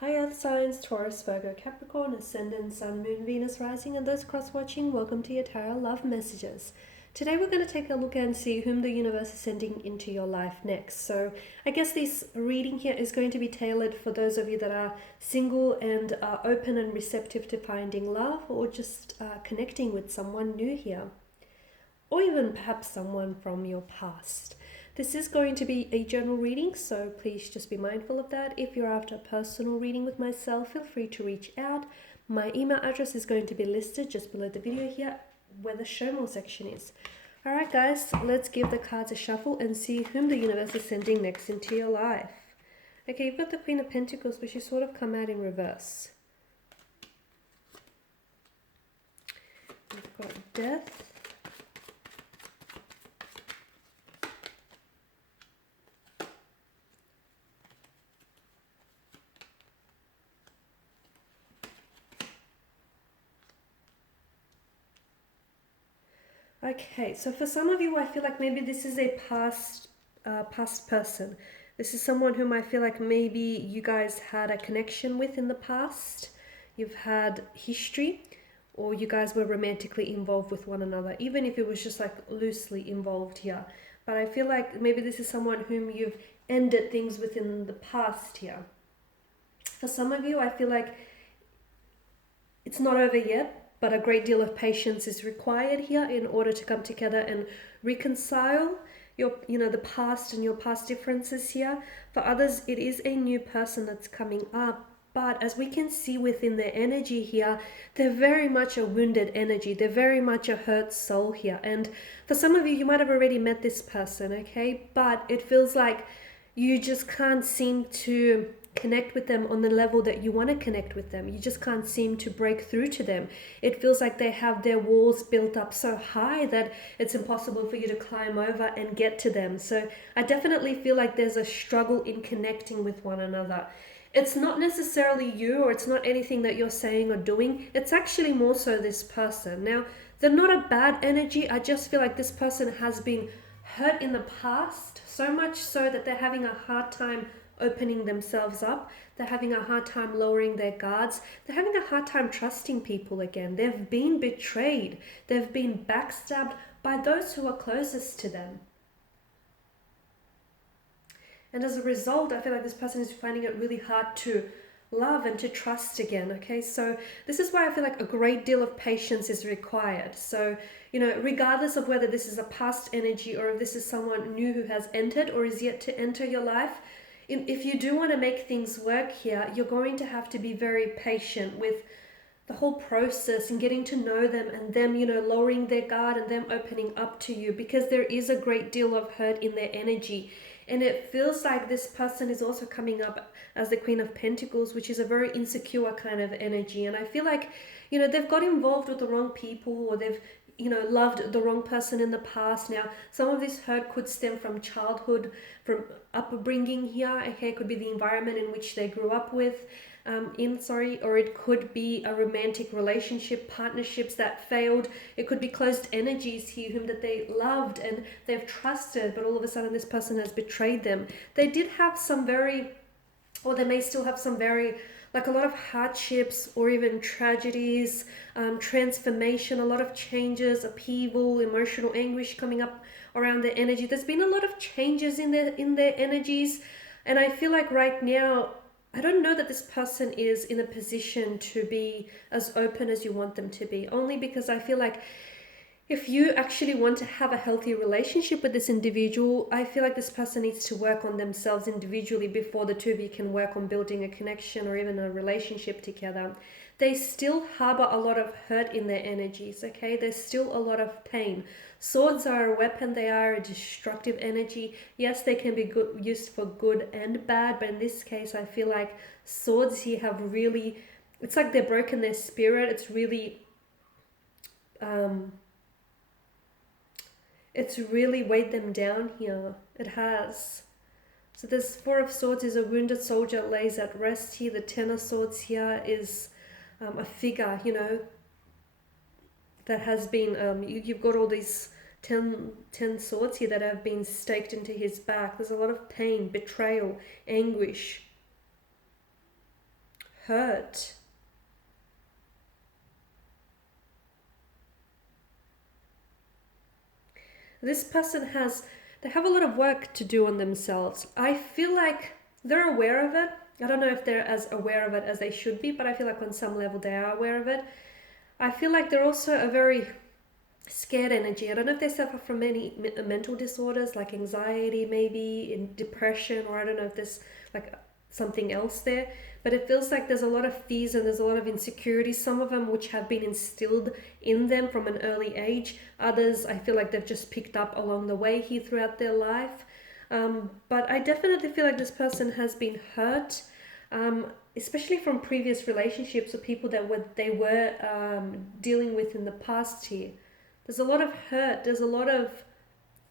Hi Earth signs, Taurus, Virgo, Capricorn, Ascendant, Sun, Moon, Venus, Rising, and those cross-watching, welcome to your Tarot Love Messages. Today we're going to take a look and see whom the universe is sending into your life next. So I guess this reading here is going to be tailored for those of you that are single and are open and receptive to finding love, or just connecting with someone new here, or even perhaps someone from your past. This is going to be a general reading, so please just be mindful of that. If you're after a personal reading with myself, feel free to reach out. My email address is going to be listed just below the video here, where the show more section is. Alright guys, let's give the cards a shuffle and see whom the universe is sending next into your life. Okay, you've got the Queen of Pentacles, but she's sort of come out in reverse. We've got Death. Okay, so for some of you, I feel like maybe this is a past person. This is someone whom I feel like maybe you guys had a connection with in the past. You've had history, or you guys were romantically involved with one another, even if it was just like loosely involved here. But I feel like maybe this is someone whom you've ended things with in the past here. For some of you, I feel like it's not over yet, but a great deal of patience is required here in order to come together and reconcile the past and your past differences here. For others, it is a new person that's coming up. But as we can see within their energy here, they're very much a wounded energy. They're very much a hurt soul here. And for some of you, you might have already met this person, okay? But it feels like you just can't seem to connect with them on the level that you want to connect with them. You just can't seem to break through to them. It feels like they have their walls built up so high that it's impossible for you to climb over and get to them. So I definitely feel like there's a struggle in connecting with one another. It's not necessarily you, or it's not anything that you're saying or doing. It's actually more so this person. Now, they're not a bad energy. I just feel like this person has been hurt in the past, so much so that they're having a hard time opening themselves up. They're having a hard time lowering their guards. They're having a hard time trusting people again. They've been betrayed. They've been backstabbed by those who are closest to them. And as a result, I feel like this person is finding it really hard to love and to trust again. Okay, so this is why I feel like a great deal of patience is required. So, regardless of whether this is a past energy or if this is someone new who has entered or is yet to enter your life, if you do want to make things work here, you're going to have to be very patient with the whole process and getting to know them, and them, lowering their guard and them opening up to you, because there is a great deal of hurt in their energy. And it feels like this person is also coming up as the Queen of Pentacles, which is a very insecure kind of energy. And I feel like, they've got involved with the wrong people, or they've, loved the wrong person in the past. Now, some of this hurt could stem from childhood, from upbringing here. Okay, it could be the environment in which they grew up with. Or it could be a romantic relationship, partnerships that failed. It could be closed energies here, whom that they loved and they've trusted, but all of a sudden this person has betrayed them. They did have some or they may still have some like a lot of hardships or even tragedies, transformation, a lot of changes, upheaval, emotional anguish coming up around their energy. There's been a lot of changes in their energies, and I feel like right now, I don't know that this person is in a position to be as open as you want them to be, only because I feel like if you actually want to have a healthy relationship with this individual, I feel like this person needs to work on themselves individually before the two of you can work on building a connection or even a relationship together. They still harbor a lot of hurt in their energies, okay? There's still a lot of pain. Swords are a weapon. They are a destructive energy. Yes, they can be used for good and bad, but in this case, I feel like swords here have really, it's like they're broken their spirit. It's really, it's really weighed them down here. It has. So this Four of Swords is a wounded soldier lays at rest here. The Ten of Swords here is a figure, that has been, you've got all these 10 swords here that have been staked into his back. There's a lot of pain, betrayal, anguish. hurt. This person they have a lot of work to do on themselves. I feel like they're aware of it. I don't know if they're as aware of it as they should be, but I feel like on some level they are aware of it. I feel like they're also a very scared energy. I don't know if they suffer from any mental disorders like anxiety, maybe in depression, or I don't know if there's like something else there, but it feels like there's a lot of fears and there's a lot of insecurities, some of them which have been instilled in them from an early age. Others I feel like they've just picked up along the way here throughout their life. But I definitely feel like this person has been hurt, especially from previous relationships or people that they were dealing with in the past here. There's a lot of hurt, there's a lot of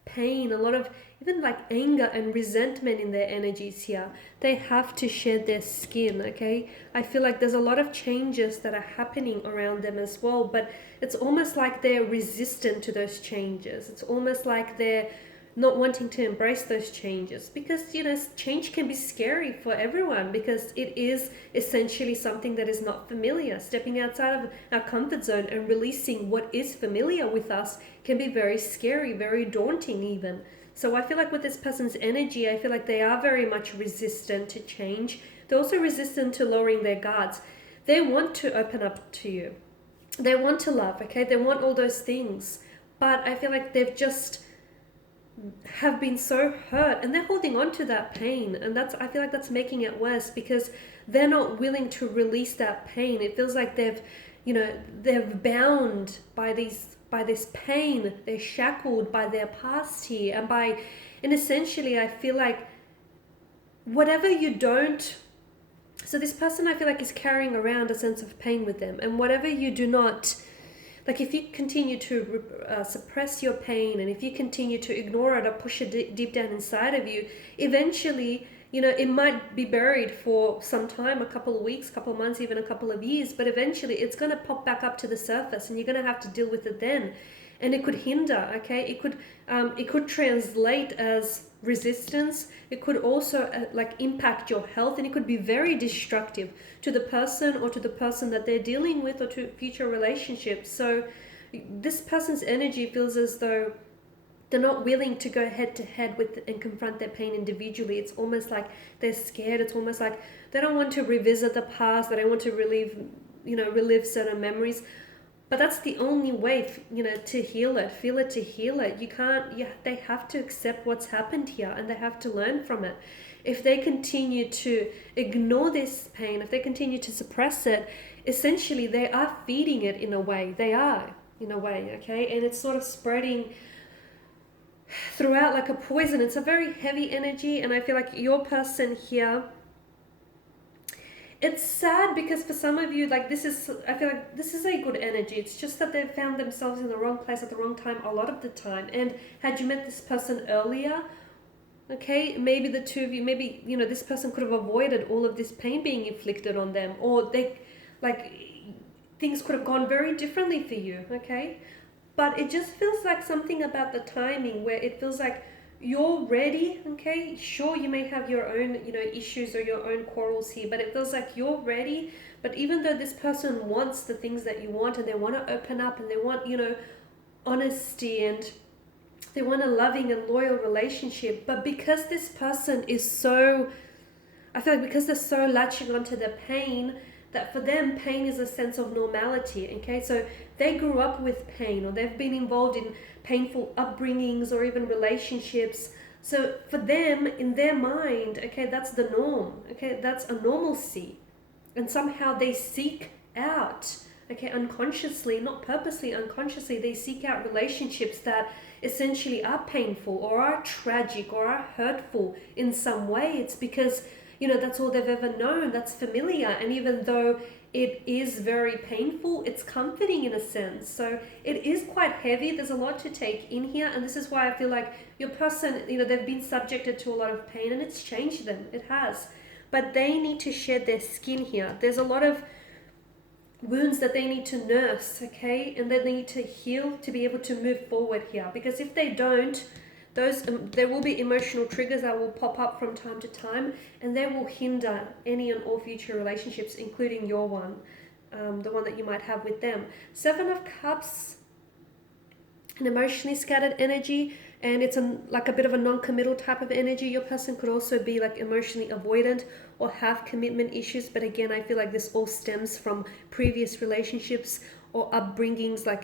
pain, a lot of even like anger and resentment in their energies here. They have to shed their skin, okay? I feel like there's a lot of changes that are happening around them as well, but it's almost like they're resistant to those changes. It's almost like they're not wanting to embrace those changes because, you know, change can be scary for everyone because it is essentially something that is not familiar. Stepping outside of our comfort zone and releasing what is familiar with us can be very scary, very daunting even. So I feel like with this person's energy, I feel like they are very much resistant to change. They're also resistant to lowering their guards. They want to open up to you. They want to love, okay? They want all those things. But I feel like they've just have been so hurt and they're holding on to that pain, and I feel like that's making it worse because they're not willing to release that pain. It feels like they're bound by this pain. They're shackled by their past here and essentially I feel like whatever you don't, so this person I feel like is carrying around a sense of pain with them, and whatever you do not, like if you continue to suppress your pain and if you continue to ignore it or push it deep down inside of you, eventually, you know, it might be buried for some time, a couple of weeks, couple of months, even a couple of years, but eventually it's going to pop back up to the surface and you're going to have to deal with it then. And it could hinder, okay? It could translate as resistance. It could also like impact your health, and it could be very destructive to the person or to the person that they're dealing with or to future relationships. So this person's energy feels as though they're not willing to go head to head with and confront their pain individually. It's almost like they're scared. It's almost like they don't want to revisit the past. They don't want to relive certain memories. But that's the only way, you know, to heal it, feel it to heal it. They have to accept what's happened here and they have to learn from it. If they continue to ignore this pain, if they continue to suppress it, essentially they are feeding it in a way. They are, in a way, okay? And it's sort of spreading throughout like a poison. It's a very heavy energy, and I feel like your person here, it's sad because for some of you, like I feel like this is a good energy. It's just that they've found themselves in the wrong place at the wrong time a lot of the time. And had you met this person earlier, okay, maybe the two of you, maybe, you know, this person could have avoided all of this pain being inflicted on them, or things could have gone very differently for you, okay? But it just feels like something about the timing where it feels like you're ready, okay? Sure, you may have your own, you know, issues or your own quarrels here, but it feels like you're ready. But even though this person wants the things that you want and they want to open up and they want, you know, honesty and they want a loving and loyal relationship, but because this person is so, I feel like because they're so latching onto the pain, that for them, pain is a sense of normality, okay? So they grew up with pain, or they've been involved in painful upbringings or even relationships. So for them, in their mind, okay, that's the norm, okay? That's a normalcy. And somehow they seek out, okay, unconsciously, not purposely, unconsciously, they seek out relationships that essentially are painful or are tragic or are hurtful in some way. It's because, you know, that's all they've ever known, that's familiar. And even though it is very painful, it's comforting in a sense. So it is quite heavy. There's a lot to take in here. And this is why I feel like your person, you know, they've been subjected to a lot of pain and it's changed them. It has. But they need to shed their skin here. There's a lot of wounds that they need to nurse, okay? And they need to heal to be able to move forward here. Because if they don't, those there will be emotional triggers that will pop up from time to time, and they will hinder any and all future relationships, including your one, the one that you might have with them. Seven of Cups, an emotionally scattered energy, and it's like a bit of a non-committal type of energy. Your person could also be like emotionally avoidant or have commitment issues, but again, I feel like this all stems from previous relationships or upbringings, like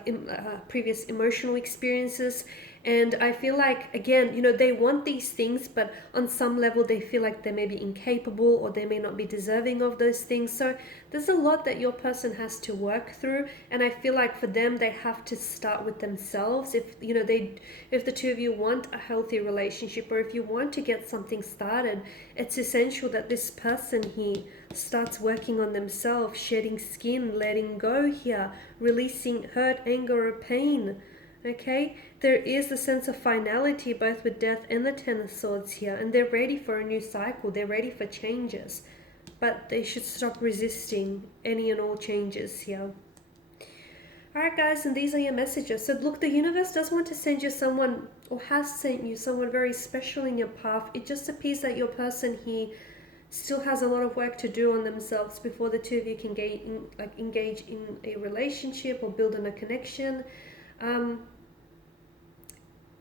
previous emotional experiences. And I feel like, again, they want these things, but on some level they feel like they may be incapable or they may not be deserving of those things. So there's a lot that your person has to work through, and I feel like for them, they have to start with themselves. If if the two of you want a healthy relationship, or if you want to get something started, it's essential that this person here starts working on themselves, shedding skin, letting go here, releasing hurt, anger, or pain. Okay, there is a sense of finality both with Death and the Ten of Swords here, and they're ready for a new cycle. They're ready for changes, but they should stop resisting any and all changes here. Alright guys, and these are your messages. So look, the universe does want to send you someone, or has sent you someone very special in your path. It just appears that your person here still has a lot of work to do on themselves before the two of you can engage in a relationship or build in a connection.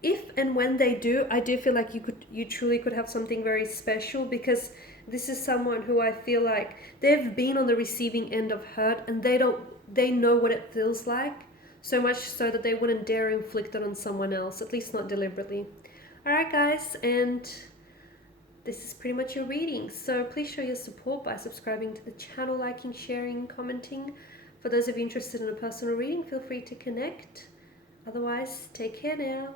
If and when they do, I do feel like you truly could have something very special, because this is someone who I feel like they've been on the receiving end of hurt, and they know what it feels like, so much so that they wouldn't dare inflict it on someone else, at least not deliberately. Alright guys, and this is pretty much your reading. So please show your support by subscribing to the channel, liking, sharing, commenting. For those of you interested in a personal reading, feel free to connect. Otherwise, take care now.